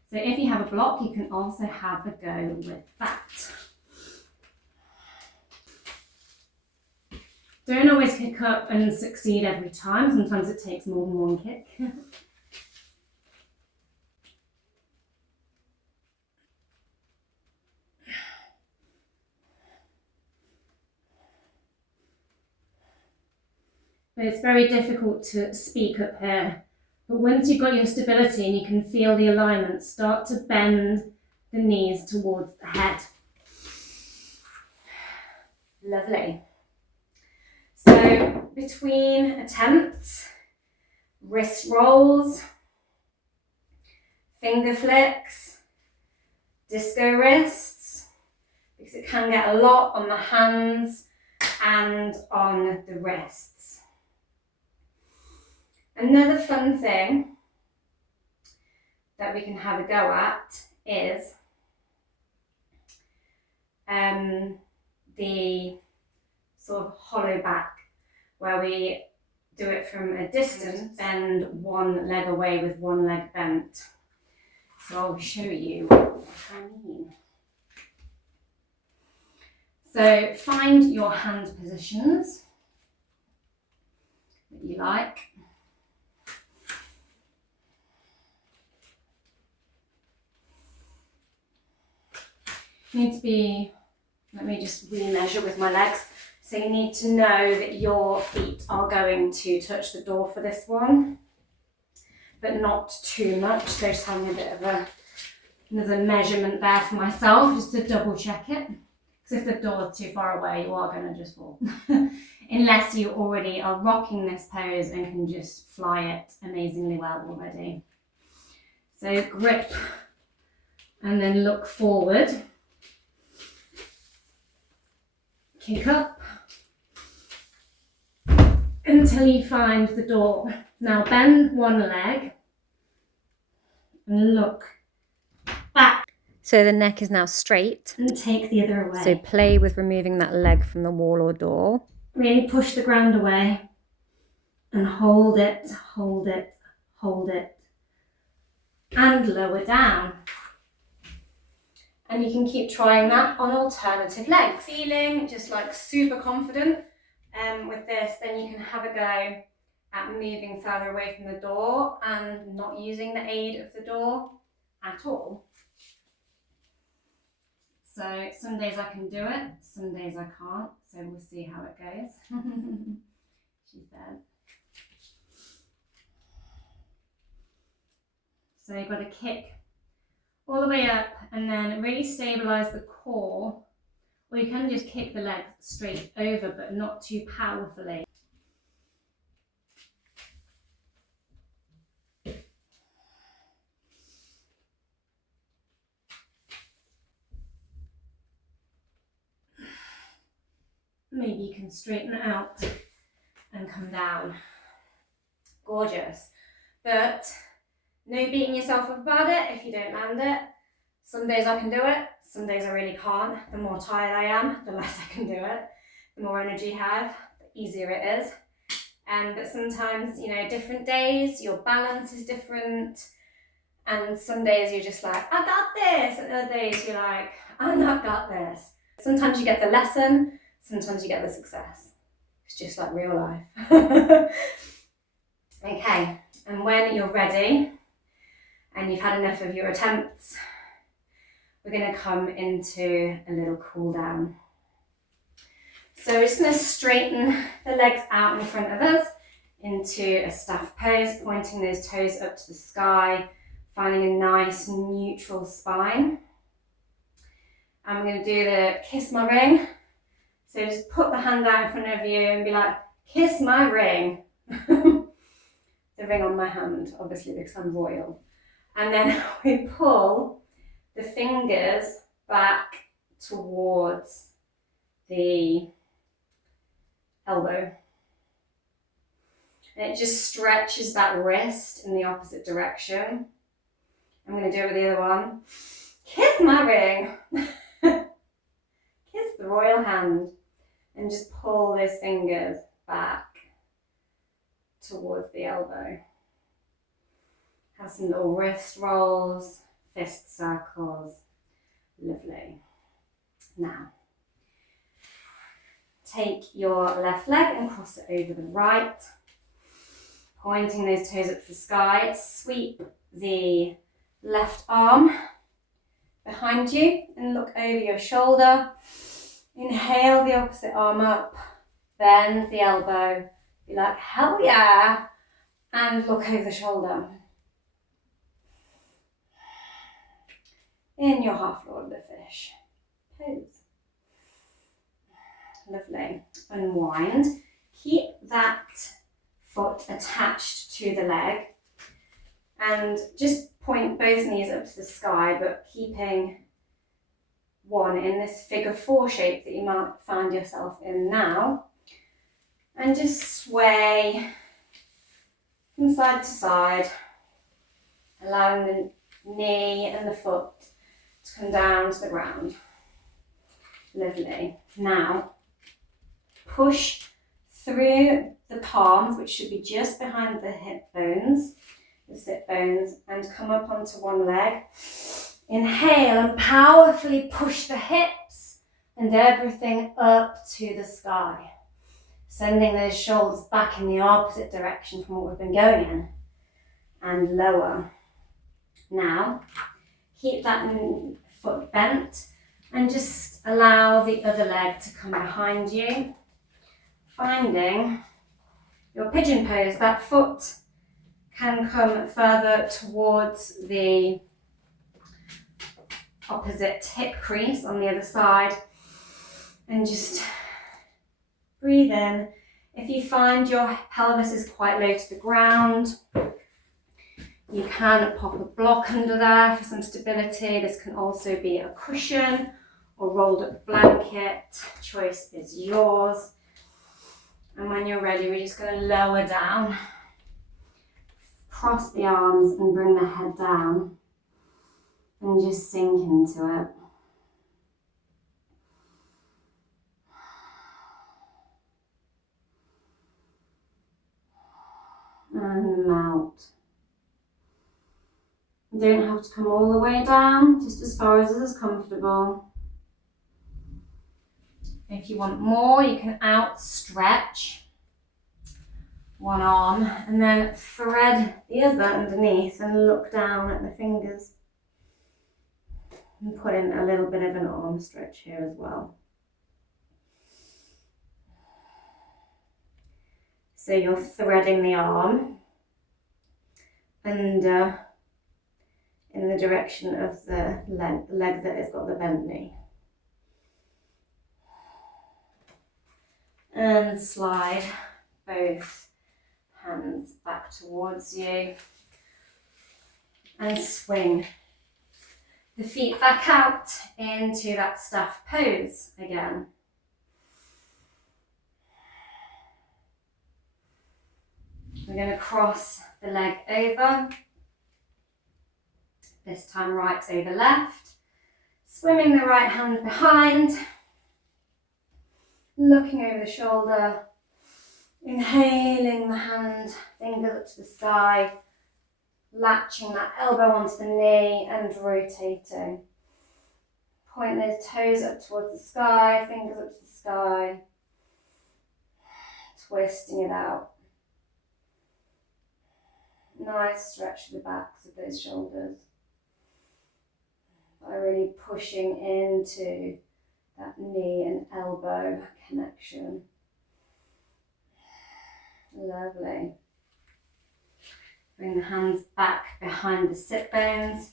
So if you have a block, you can also have a go with that. Don't always kick up and succeed every time. Sometimes it takes more than one kick. But it's very difficult to speak up here. But once you've got your stability and you can feel the alignment, start to bend the knees towards the head. Lovely. So between attempts, wrist rolls, finger flicks, disco wrists, because it can get a lot on the hands and on the wrists. Another fun thing that we can have a go at is the sort of hollow back, where we do it from a distance, bend one leg away with one leg bent. So I'll show you what I mean. So find your hand positions that you like. Need to be, let me just re-measure with my legs. So you need to know that your feet are going to touch the door for this one, but not too much. So just having a bit of another measurement there for myself, just to double check it. Because if the door is too far away, you are going to just fall. Unless you already are rocking this pose and can just fly it amazingly well already. So grip and then look forward. Kick up until you find the door. Now bend one leg and look back. So the neck is now straight. And take the other away. So play with removing that leg from the wall or door. Really push the ground away and hold it, hold it, hold it. And lower down. And you can keep trying that on alternative legs. Feeling just like super confident with this, then you can have a go at moving further away from the door and not using the aid of the door at all. So some days I can do it, some days I can't. So we'll see how it goes. She says. So you've got to kick all the way up and then really stabilise the core. Or you can just kick the legs straight over, but not too powerfully. Maybe you can straighten it out and come down. Gorgeous. But no beating yourself up about it if you don't land it. Some days I can do it, some days I really can't. The more tired I am, the less I can do it. The more energy I have, the easier it is. But sometimes, you know, different days, your balance is different. And some days you're just like, I got this. And other days you're like, I've not got this. Sometimes you get the lesson, sometimes you get the success. It's just like real life. Okay, and when you're ready and you've had enough of your attempts, we're going to come into a little cool down. So we're just going to straighten the legs out in front of us into a staff pose, pointing those toes up to the sky, finding a nice neutral spine. And we're going to do the kiss my ring. So just put the hand out in front of you and be like, kiss my ring. The ring on my hand, obviously, because I'm royal. And then we pull the fingers back towards the elbow. And it just stretches that wrist in the opposite direction. I'm going to do it with the other one. Kiss my ring. Kiss the royal hand. And just pull those fingers back towards the elbow. Have some little wrist rolls, fist circles. Lovely. Now, take your left leg and cross it over the right, pointing those toes up to the sky. Sweep the left arm behind you and look over your shoulder. Inhale the opposite arm up, bend the elbow, be like, hell yeah, and look over the shoulder. In your half Lord of the Fish pose. Lovely. Unwind. Keep that foot attached to the leg and just point both knees up to the sky, but keeping one in this figure four shape that you might find yourself in now. And just sway from side to side, allowing the knee and the foot to come down to the ground. Lovely. Now, push through the palms, which should be just behind the hip bones, the sit bones, and come up onto one leg. Inhale and powerfully push the hips and everything up to the sky. Sending those shoulders back in the opposite direction from what we've been going in. And lower. Now, keep that foot bent and just allow the other leg to come behind you. Finding your pigeon pose, that foot can come further towards the opposite hip crease on the other side. And just breathe in. If you find your pelvis is quite low to the ground, you can pop a block under there for some stability. This can also be a cushion or rolled up blanket. Choice is yours. And when you're ready, we're just going to lower down, cross the arms and bring the head down and just sink into it. And melt. You don't have to come all the way down, just as far as is comfortable. If you want more, you can outstretch one arm and then thread the other underneath and look down at the fingers. And put in a little bit of an arm stretch here as well. So you're threading the arm under in the direction of the leg that has got the bent knee. And slide both hands back towards you and swing the feet back out into that staff pose again. We're going to cross the leg over, this time right over left, swimming the right hand behind, looking over the shoulder, inhaling the hand, fingers up to the sky, latching that elbow onto the knee and rotating. Point those toes up towards the sky, fingers up to the sky, twisting it out. Nice stretch to the backs of those shoulders by really pushing into that knee and elbow connection. Lovely. Bring the hands back behind the sit bones,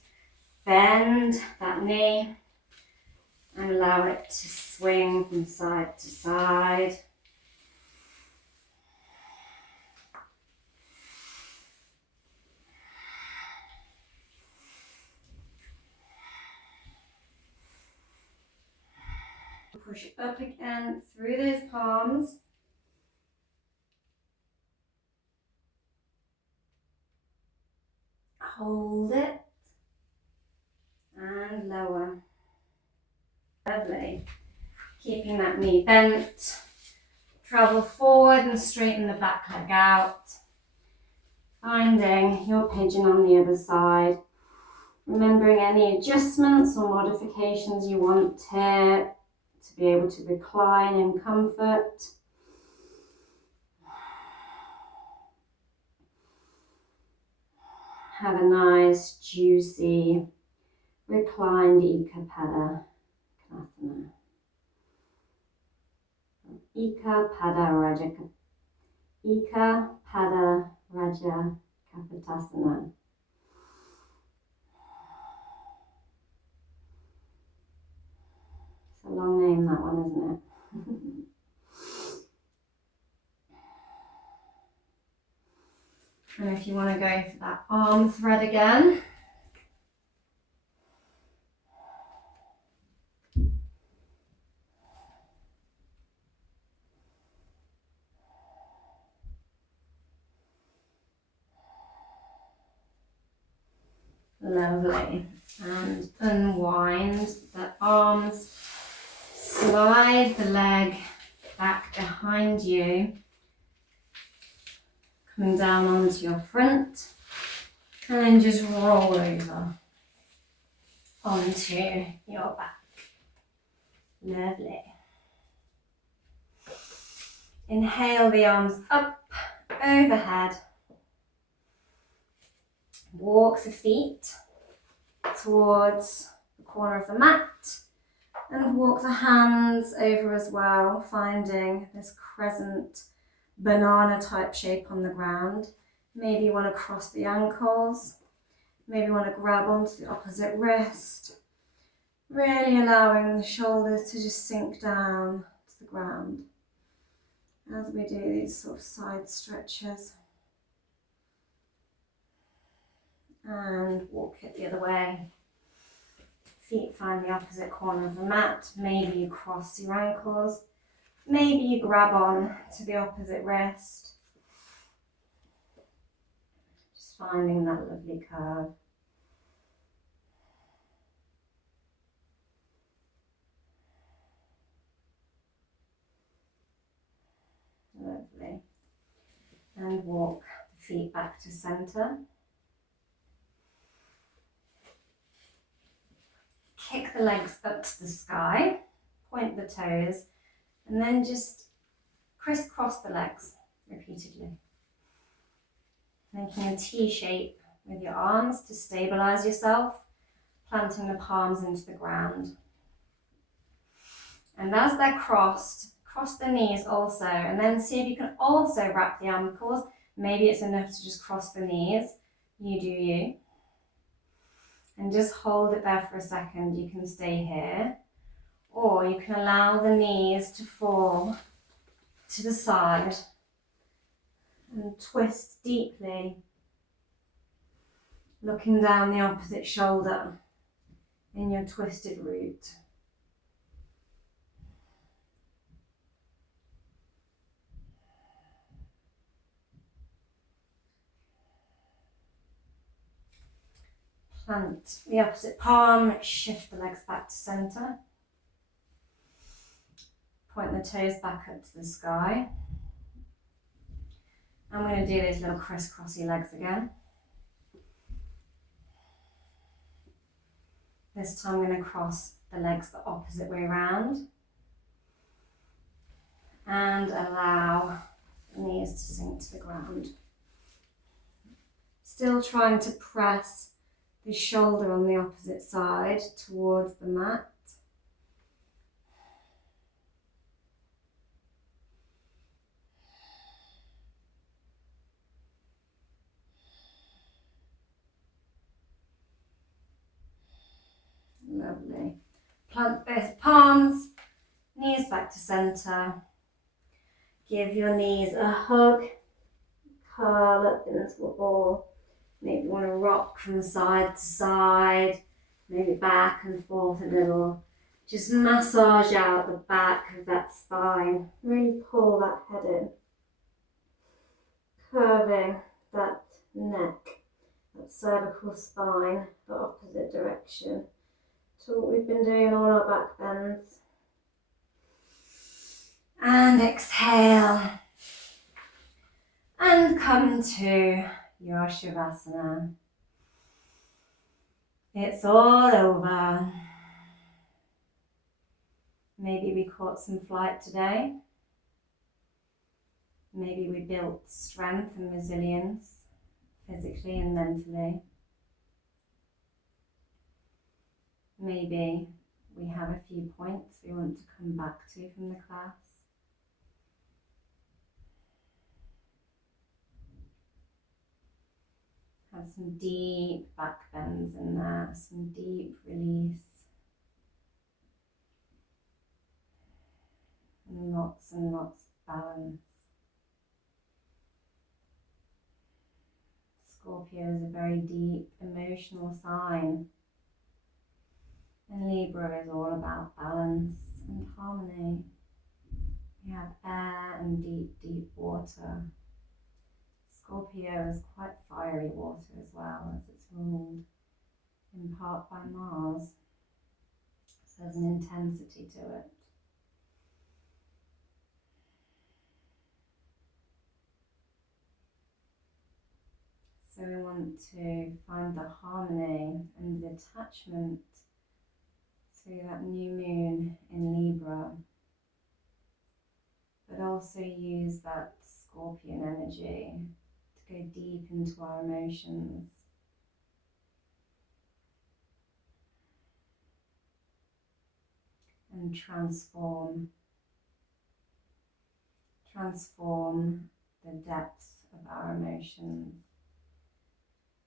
bend that knee and allow it to swing from side to side. Push it up again through those palms. Hold it and lower. Lovely. Keeping that knee bent. Travel forward and straighten the back leg out. Finding your pigeon on the other side. Remembering any adjustments or modifications you want here to be able to recline in comfort. Have a nice, juicy, reclined Ika Pada Kanasana. Ika Pada Raja Kapotasana. It's a long name, that one, isn't it? And if you want to go for that arm thread again, lovely, and unwind the arms, slide the leg back behind you, coming down onto your front, and then just roll over onto your back. Lovely. Inhale the arms up, overhead. Walk the feet towards the corner of the mat and walk the hands over as well, finding this crescent banana type shape on the ground. Maybe you want to cross the ankles, maybe you want to grab onto the opposite wrist, really allowing the shoulders to just sink down to the ground as we do these sort of side stretches. And walk it the other way. Feet find the opposite corner of the mat. Maybe you cross your ankles. Maybe you grab on to the opposite wrist. Just finding that lovely curve. Lovely. And walk the feet back to center. Kick the legs up to the sky, point the toes, and then just crisscross the legs repeatedly. Making a T shape with your arms to stabilize yourself. planting the palms into the ground. And as they're crossed, cross the knees also, and then see if you can also wrap the ankles. Maybe it's enough to just cross the knees. You do you. And just hold it there for a second. You can stay here. Or you can allow the knees to fall to the side and twist deeply, looking down the opposite shoulder in your twisted root. Plant the opposite palm, shift the legs back to centre. Point the toes back up to the sky. I'm going to do these little crisscrossy legs again. This time I'm going to cross the legs the opposite way around. And allow the knees to sink to the ground. Still trying to press the shoulder on the opposite side towards the mat. Lovely. Plant both palms, knees back to centre. Give your knees a hug. Curl up into a ball. Maybe you want to rock from side to side, maybe back and forth a little. Just massage out the back of that spine. Really pull that head in. Curving that neck, that cervical spine, the opposite direction to what we've been doing in all our back bends. And exhale. And come to your Shavasana. It's all over. Maybe we caught some flight today. Maybe we built strength and resilience physically and mentally. Maybe we have a few points we want to come back to from the class. Have some deep back bends in there, some deep release. And lots of balance. Scorpio is a very deep emotional sign. And Libra is all about balance and harmony. We have air and deep water. Scorpio is quite fiery water as well, as it's ruled in part by Mars. So there's an intensity to it. So we want to find the harmony and the attachment to that new moon in Libra, but also use that Scorpion energy to go deep into our emotions. And transform the depths of our emotions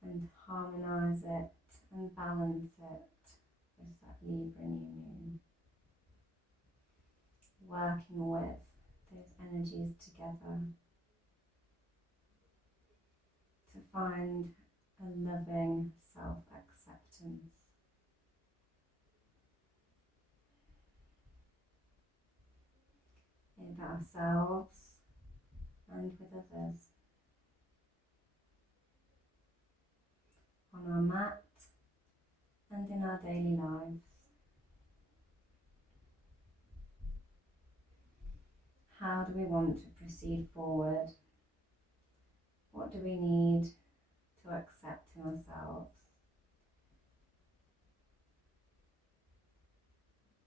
and harmonise it and balance it with that Libra new moon. Working with those energies together to find a loving self-acceptance. In ourselves and with others. On our mat and in our daily lives. How do we want to proceed forward? What do we need to accept in ourselves?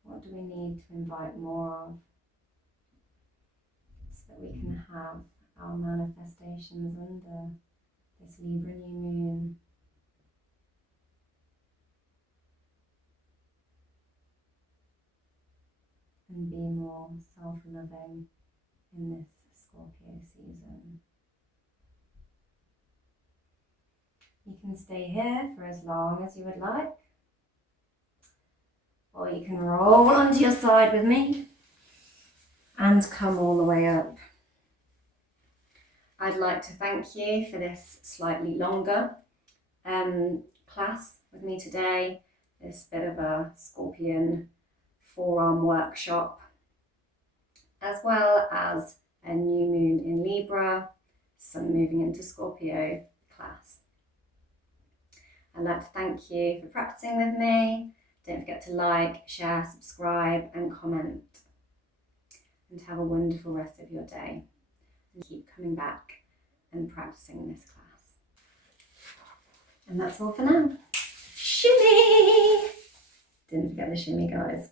What do we need to invite more of so that we can have our manifestations under this Libra new moon? and be more self-loving in this Scorpio season. You can stay here for as long as you would like, or you can roll onto your side with me and come all the way up. I'd like to thank you for this slightly longer class with me today, this bit of a Scorpion forearm workshop, as well as a new moon in Libra, Sun moving into Scorpio class. I'd like to thank you for practicing with me. Don't forget to like, share, subscribe and comment. And have a wonderful rest of your day. And keep coming back and practicing this class. And that's all for now. Shimmy! Didn't forget the shimmy, guys.